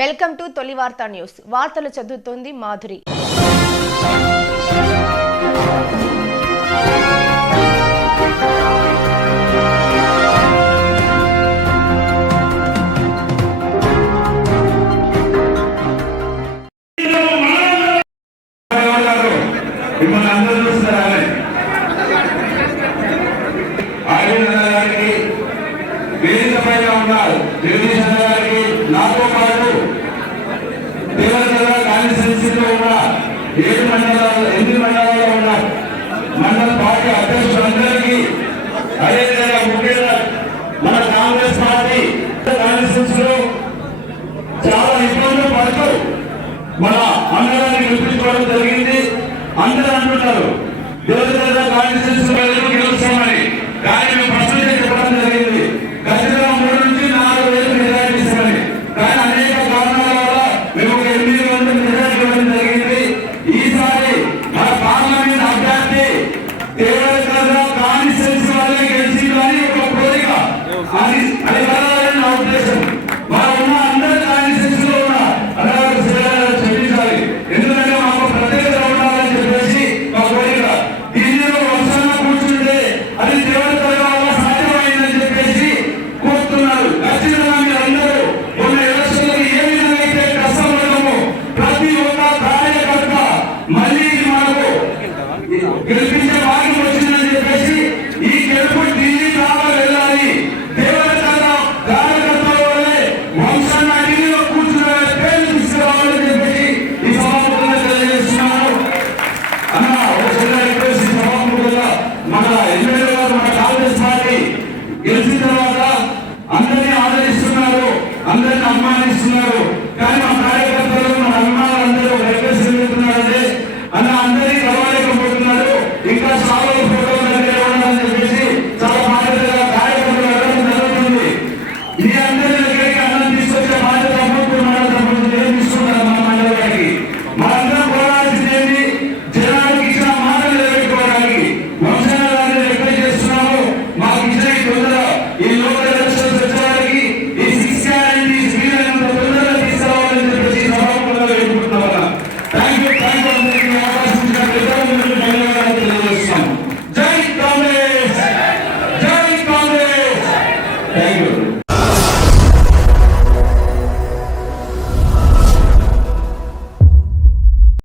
Welcome to తొలి వార్తా news. వార్తలు చదువుతోంది మాధురి. నాతో పాటు దేవరగల కాన్స్టిట్యూన్సీలో ఉన్న 8 మండలాల్లో ఉన్న మండల పార్టీ అధ్యక్షులందరికీ, అదేవిధంగా ముఖ్యంగా మన కాంగ్రెస్ పార్టీ కాన్స్టిట్యూన్సీలో చాలా ఇబ్బందులు పడుతూ మన మండలాన్ని గెలిపించుకోవడం జరిగింది. అందరూ అంటున్నారు దేవరగల కాన్స్టిట్యూన్సీ గెలుస్తామని, కానీ మేము ఫస్ట్ చెప్పడం జరిగింది ఖచ్చితంగా 3 నుంచి 4 వేలు మెజారిటీ ఇస్తామని. కానీ అనేక కారణాల వల్ల మేము 8